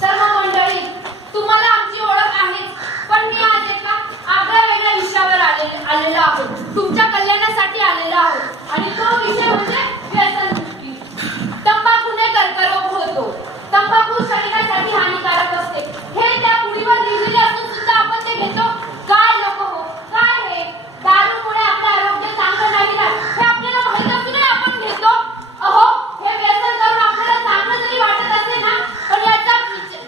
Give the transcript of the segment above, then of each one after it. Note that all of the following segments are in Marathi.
सर्व मंडळी, तुम्हाला आमची ओळख आहे, पण मी आज एका आगळ्या वेगळ्या विषयावर आलेलो आहोत. तुमच्या कल्याणासाठी आलेलो आहोत आणि तो विषय म्हणजे व्यसनमुक्ती. तंबाखूने कर्करोग होतो. तंबाखू शरीरासाठी हानिकारक असते. हे त्या पुडीवर लिहिलेले असून सुद्धा आपण ते घेतो. काय नको हो, काय हे? दारूमुळे आपलं आरोग्य चांगलं नाही राहत हे आपल्याला माहित असूनही आपण घेतो. अहो, हे व्यसन करून आपल्याला चांगलं जरी वाटत असेल ना, पण याचा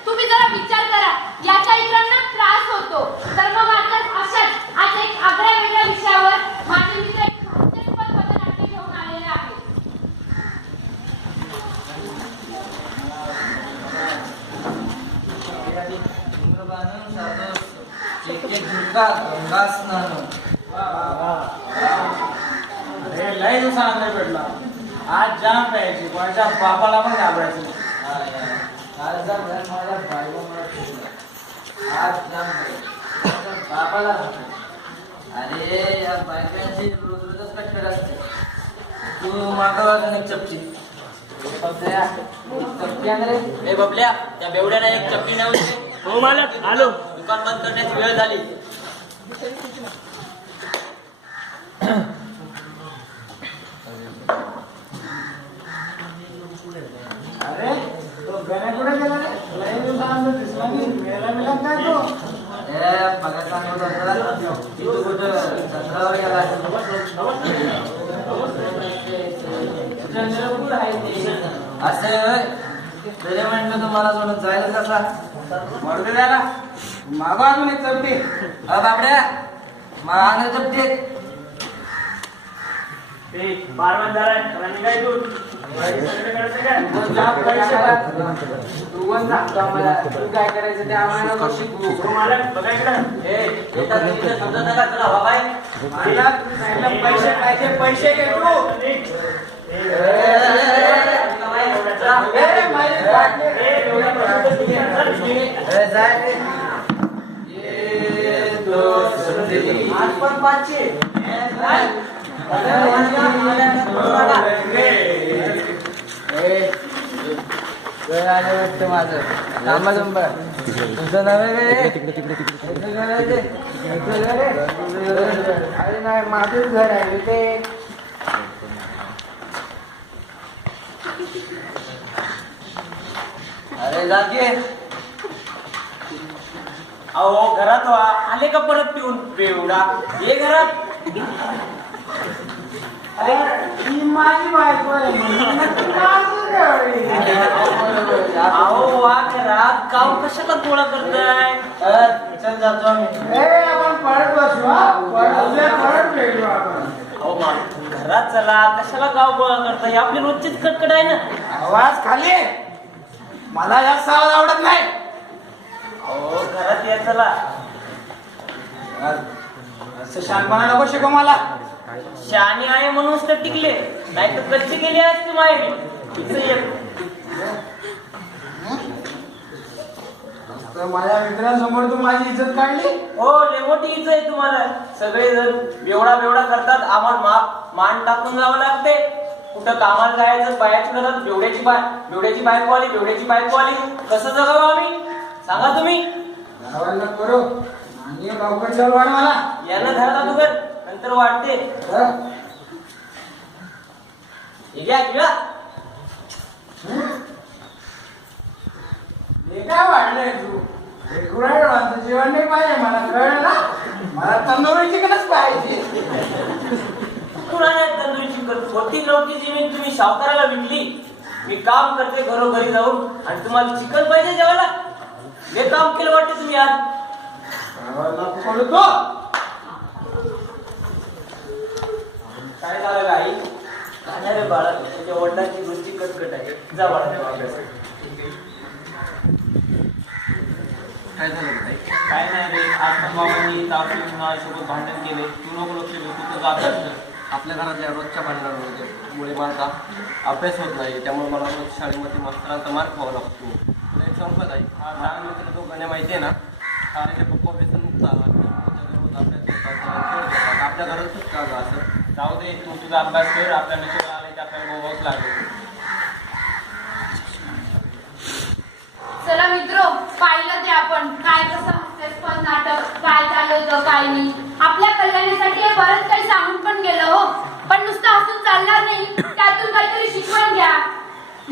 तुम्ही जरा विचार करा, याच्या इतरांना त्रास होतो. तर मग अशाच आज एक आगळ्या वेगळ्या विषयावर माझे मित्र एक हास्यास्पद पथनाट्य घेऊन आलेले आहेत. लय दिवसानंतर भेटला. आज जाम प्यायची, कोणाच्या बापाला पण घाबरायचं. अरे या बायकांची रोज रोजच कटकट असते. तू मागवा का एक चपटी? ए बबल्या, त्या बेवड्याला एक चपटी नव्हती. हो मालक, आलो. दुकान बंद करण्याची वेळ झाली. अरे तो गण्या कुठे गेला रे? लय दिवसानंतर दिसला नाही. मेला मेला काय तो? बघा सांगत होता की तू कुठं चंद्रावर गेला. चंद्रपूर आहे ते. असे होय? तरी म्हटलं तुम्हाला सोडून जायला कसा? मर्द द्याला मागवा अजून एक चपटी. बापड्या मान चपटी. बारवण झालाय आणि काय तू तू पण सांगतो आम्हाला तू काय करायचं ते आम्हाला नको शिकवू. समजत नका तुला हवा काय? पैसे पाहिजे, पैसे घे तू. आज पण पाचशे. वाटतं माझं थांबा तुंबा तुझं नव्हे अरे नाही माझंच घर आहे ते. अरे जागे. अहो घरात वा आले का परत पिऊन बेवडा? ये घरात. अरे ही माझी बायको आहे. अहो वा घरात काव कशाला गोळा करताय? चल जातो आम्ही. आपण परत बसू. परत भेटू आपण. अहो घरात चला, कशाला गाव गोळा करताय? ही आपली रोजचीच कटकट आहे ना. आवाज खाली. मला जास्त आवाज आवडत नाही. अहो घरात या चला. असं शानपणा नको शिकव मला. शहाणी आहे म्हणूनच तर टिकले, नाही तर कच्ची गेली असती माहेरी. माझ्या मित्रांसमोर तू माझी इज्जत काढली. हो लय मोठी इज्जत आहे तुम्हाला. सगळेजण बेवडा बेवडा करतात, आम्हाला मान टाकून जावं लागते. कुठं कामाला जायचं बायाच्या घरात बेवड्याची बायको आली, बेवड्याची बायको आली. कसं जगावं आम्ही सांगा तुम्ही? गावाला करू आणि लवकर चल वाढ मला. यानं धरा अगोदर, नंतर वाटते. हे घ्या घ्या. हे काय वाढलंय तू? रेग्युलर जेवण नाही पाहिजे मला, कळलं ना? मला तंदुरी चिकनच पाहिजे. पुराण्यात तंदुरी चिकन होती नव्हती जमीन तुम्ही सावकाराला विकली. मी काम करते घरोघरी जाऊन आणि तुम्हाला चिकन पाहिजे जेवायला? हे काम केलं वाटते तुम्ही आज. पडतो. काय झालं आई? काय रे बाळा, तुझ्या वडिलांची गोष्टी कटकट आहे. जा बाळा अभ्यास. काय झालं भाई? काय नाही रे, आज पण बाबांनी तापली माझ्यासोबत भांडण केले. तू नको लक्ष देऊ, तू तुझा अभ्यास कर. आपल्या घरातल्या रोजच्या भांडणामुळे माझा अभ्यास होत नाही. त्यामुळे मला रोज शाळेमध्ये मास्तरांचा मार खावा लागतो. तुला एक संपत आहे. हा लहान मित्र तो गण्या माहिती आहे ना? कारण पप्पा व्यसनमुक्त आला. अभ्यास करतात. आपल्या घरातच का असं? जाऊ दे, तू तुझा अभ्यास कर. आपल्या नशिबाला आलाय ते आपल्याला बघावंच लागेल. चला मित्र, पाहिलं ते आपण काय कसं हास्यास्पद नाटक काय चालू होतं काय नाही. आपल्या कल्याणासाठी हे बरंच काही सांगून पण गेलं हो, पण नुसतं हसून चालणार नाही, त्यातून काहीतरी शिकवण घ्या.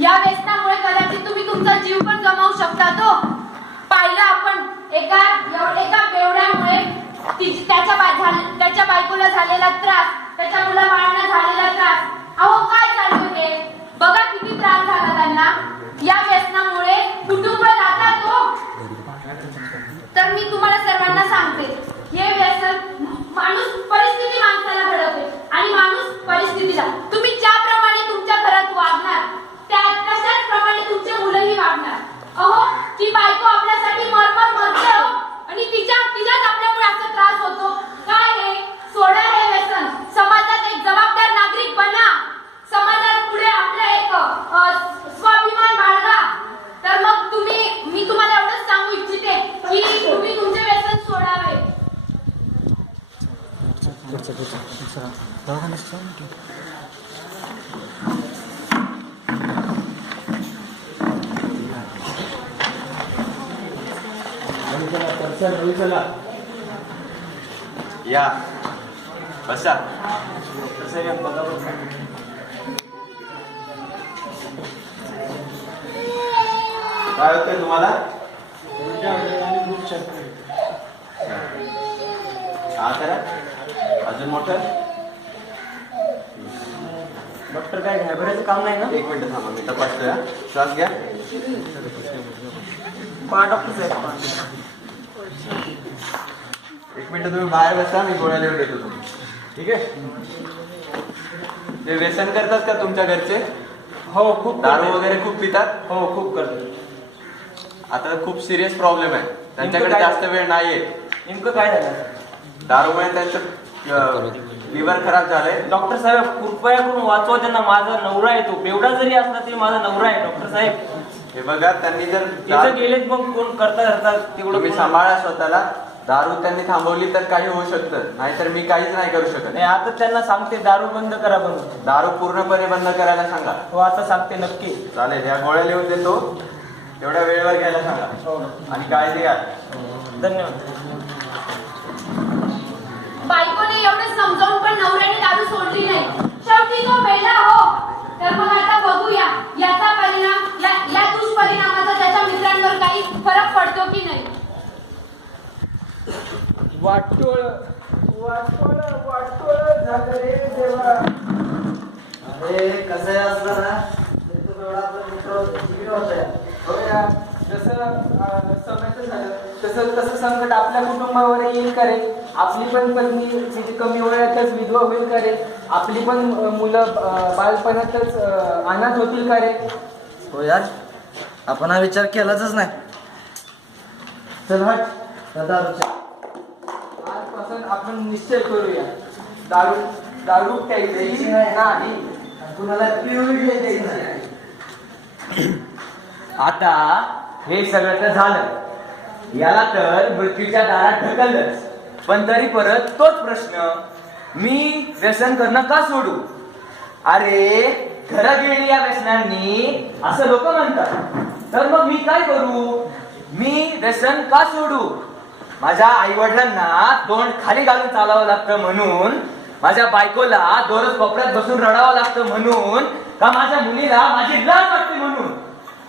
या व्यसनामुळे कदाचित तुम्ही तुमचा जीव पण गमावू शकता. तो पाहिलं आपण एका बेवड्यामुळे त्याच्या बायकोला झालेला त्रास, त्याच्या मुलाबाळांना झालेला त्रास. अहो काय चालू आहे, बघा किती त्रास झाला त्यांना. या व्यसनामुळे कुटुंब जातात हो. तर मी तुम्हाला सर्वांना सांगते, हे व्यसन परिस्थिती माणसाला घडवते आणि माणूस परिस्थितीला. तुम्ही ज्याप्रमाणे तुमच्या घरात वागणार तशाच प्रमाणे तुमचे मुलंही वागणार. अहो ती बायको आपल्यासाठी मरमर मरते हो, आणि तिलाच आपल्यामुळे असा त्रास होतो. काय हे सोडा हे व्यसन. समाजात एक जबाबदार नागरिक बना. समाजात पुढे आपला एक स्वाभिमान बाळगा. तर मग मी तुम्हाला एवढंच सांगू इच्छिते की तुम्ही तुमचे व्यसन सोडावे. या बसा. काय होतंय तुम्हाला? हा करा. अजून मोठं. डॉक्टर काय घाबरायचं काम नाही ना? एक मिनिट थांबा, मी तपासतोय. श्वास घ्या. डॉक्टर साहेब, एक मिनिट तुम्ही बाहेर बसा, मी गोळ्या लिहून देतो तुम्ही. ठीक आहे? ते व्यसन करतात का तुमच्या घरचे? हो खूप दारू वगैरे खूप पितात? हो खूप करतो. आता खूप सिरियस प्रॉब्लेम आहे त्यांच्याकडे. काय? जास्त वेळ नाहीये. नेमकं काय झालं? दारूमुळे त्यांचं लिव्हर खराब झालंय. डॉक्टर साहेब कृपया करून वाचवा त्यांना. माझा नवरा आहे, तो बेवडा जरी असला तरी माझा नवरा आहे. डॉक्टर साहेब हे बघा, त्यांनी जर तिथं गेलेत मग कोण करता तेवढं तुम्ही कोण- सांभाळा स्वतःला. दारू त्यांनी थांबवली तर काही होऊ शकतं, नाहीतर मी काहीच नाही करू शकत. नाही, आता त्यांना सांगते दारू बंद करा. बंद दारू पूर्णपणे बंद करायला सांगा. हो आता सांगते नक्की. चालेल, या गोळ्या लिहून देतो. तेवढ्या वेळेवर घ्यायला सांगा हो आणि काळजी घ्या. धन्यवाद. बायकोने एवढं समजावून पण नवऱ्याने दारू सोडली नाही. शेवटी तो मेला हो. तर मग आता बघूया याचा परिणाम, या दुष्परिणामाचा त्याच्या मित्रांवर काही फरक पडतो की नाही. वाटोळ वाटोळ वाटोळ झालं रे देवा. अरे कसं असलं ना, हो या, जसं समस्या झालं तसं संकट आपल्या कुटुंबावर येईल करे. आपली पण पत्नी तिची कमी वयातच विधवा होईल करे. आपली पण मुलं बालपणातच अनाथ होतील करे. हो यार, आपण हा विचार केलाच नाही. चल हट दारूच्या. आजपासून आपण निश्चय करूया, दारू प्यायची नाही. कुणाला पिऊ द्यायची नाही. आता हे सगळं तर झालं, याला तर मृत्यूच्या दारात ढकललंच. पण तरी परत तोच प्रश्न, मी व्यसन करणं का सोडू? अरे घरं गेली या व्यसनांनी असं लोक म्हणतात. तर मग मी काय करू? मी व्यसन का सोडू? माझ्या आई वडिलांना तोंड खाली घालून चालावं लागतं म्हणून, माझ्या बायकोला दोरच कोपऱ्यात बसून रडावं लागतं म्हणून, का माझ्या मुलीला माझी लाज वाटते म्हणून?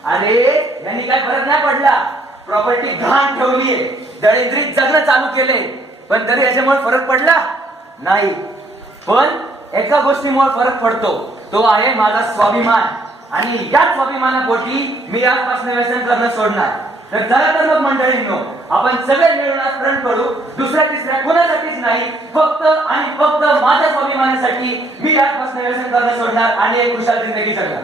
अरे यांनी काय फरक नाही पडला. प्रॉपर्टी घाण ठेवलीये, दळिद्रीत जगणं चालू केले, पण तरी याच्यामुळे फरक पडला नाही. पण एका गोष्टीमुळे फरक पडतो, तो आहे माझा स्वाभिमान. आणि याच स्वाभिमानापोटी मी आजपासून व्यसन करणं सोडणार. तर चला तर मग मंडळींनो, आपण सगळे मिळून आज प्रण करू. दुसऱ्या तिसऱ्या कोणासाठीच नाही, फक्त आणि फक्त माझ्या स्वाभिमानासाठी मी आजपासून व्यसन करणं सोडणार आणि एक खुशाल जिंदगी जगणार.